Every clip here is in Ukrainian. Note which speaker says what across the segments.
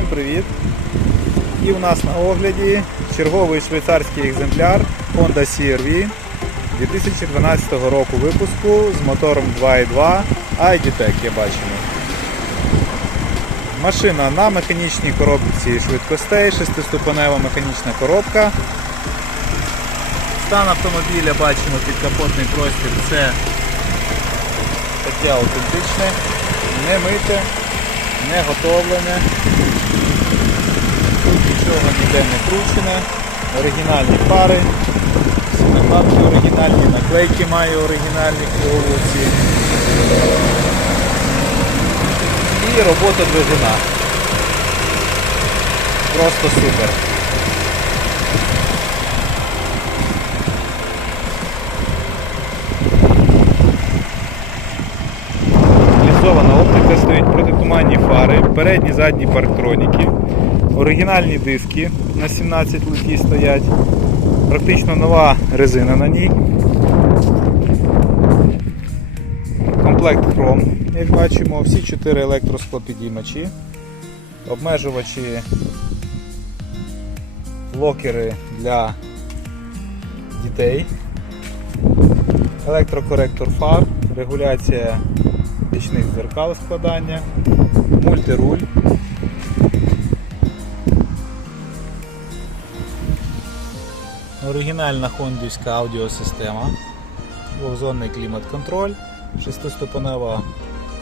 Speaker 1: привіт! І у нас на огляді черговий швейцарський екземпляр Honda CR-V 2012 року випуску з мотором 2.2 ID-Tech, я бачимо. Машина на механічній коробці швидкостей, шестиступенева механічна коробка. Стан автомобіля бачимо підкапотний простір. Це таке аутентичне, не мите, не готовлене. Тут нічого ніде не кручене. Оригінальні фари, всі накладки оригінальні, наклейки має оригінальні кіловоці. І робота двигуна. Просто супер. Передні задні парктроніки, оригінальні диски на 17 луті стоять, практично нова резина на ній. Комплект хром, як бачимо, всі 4 електросклопідіймачі, обмежувачі, локери для дітей, електрокоректор фар, регуляція бічних дзеркал складання, мультируль. Оригінальна хондівська аудіосистема, двохзонний клімат-контроль, шестиступенева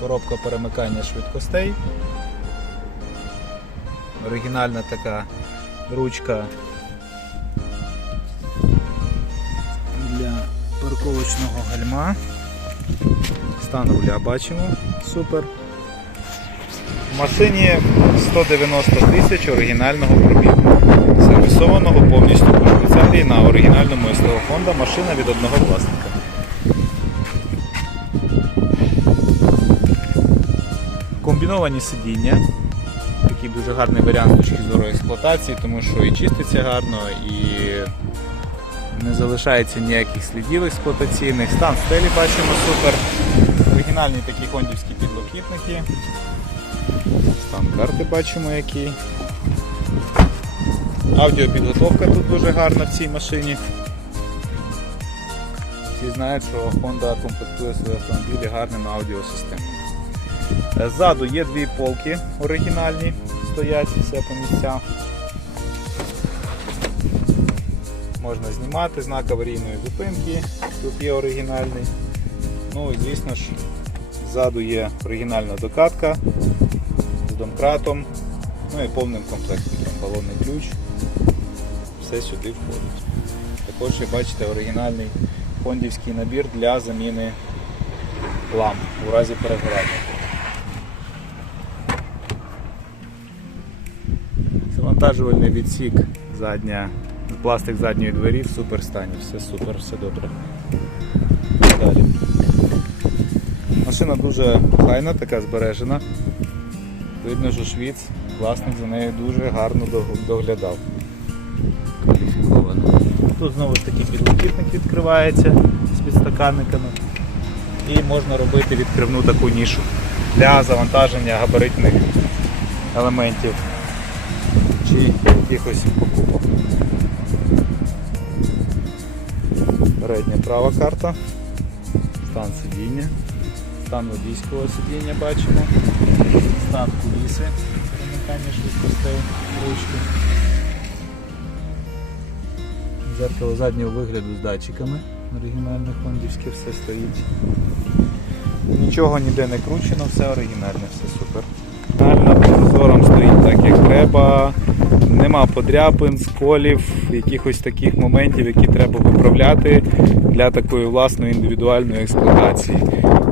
Speaker 1: коробка перемикання швидкостей. Оригінальна така ручка для парковочного гальма. Стан руля бачимо, супер. В машині 190 тисяч оригінального пробігу. Сервісованого повністю по Швейцарії на оригінальному СТО Honda машина від одного власника. Комбіновані сидіння. Такий дуже гарний варіант з точки зору експлуатації, тому що і чиститься гарно, і не залишається ніяких слідів експлуатаційних. Стан стелі бачимо супер. Оригінальні такі хондівські підлокітники. Стан карти бачимо який. Аудіопідготовка тут дуже гарна в цій машині. Всі знають, що Honda комплектує свої автомобілі гарними аудіосистемами. Ззаду є дві полки оригінальні, стоять все по місцях. Можна знімати, знак аварійної зупинки, тут є оригінальний. Ну і звісно ж, ззаду є оригінальна докатка з домкратом, ну і повним комплектом. Там балонний ключ, все сюди входить. Також, як бачите, оригінальний фондівський набір для заміни ламп у разі перегорання. Завантажувальний відсік задня, пластик задньої двері в супер стані, все супер, все добре. Далі. Машина дуже хайна, така збережена. Видно, що швіц, власник за нею дуже гарно доглядав. Тут знову ж таки підлокітник відкривається з підстаканниками. І можна робити відкривну таку нішу для завантаження габаритних елементів чи якихось покупок. Передня права карта, стан сидіння, стан водійського сидіння бачимо, стан куліси, перемикання швидкостей, ручки. Дзеркало заднього вигляду з датчиками, оригінальне хондівське, все стоїть. Нічого ніде не кручено, все оригінальне, все супер. Під зазором стоїть так, як. Нема подряпин, сколів, якихось таких моментів, які треба виправляти для такої власної індивідуальної експлуатації.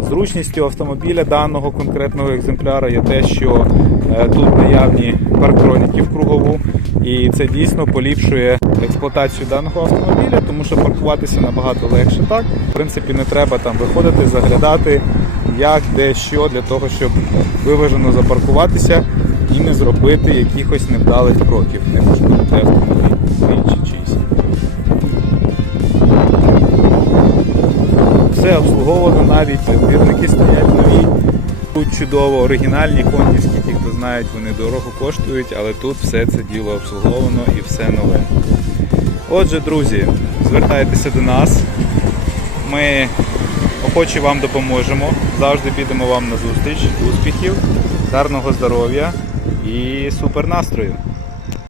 Speaker 1: Зручністю автомобіля даного конкретного екземпляра є те, що е, тут наявні парктроніки в кругову, і це дійсно поліпшує експлуатацію даного автомобіля, тому що паркуватися набагато легше так. В принципі, не треба там виходити, заглядати, як, де, що, для того, щоб виважено запаркуватися і не зробити якихось невдалих кроків, не пошкодити автомобіль чи чийсь. Все обслуговано навіть, двірники стоять нові. Тут чудово, оригінальні кондівські, ті, хто знають, вони дорого коштують, але тут все це діло обслуговано і все нове. Отже, друзі, звертайтеся до нас. Ми охоче вам допоможемо. Завжди підемо вам на зустріч. Успіхів, гарного здоров'я і супер настрою.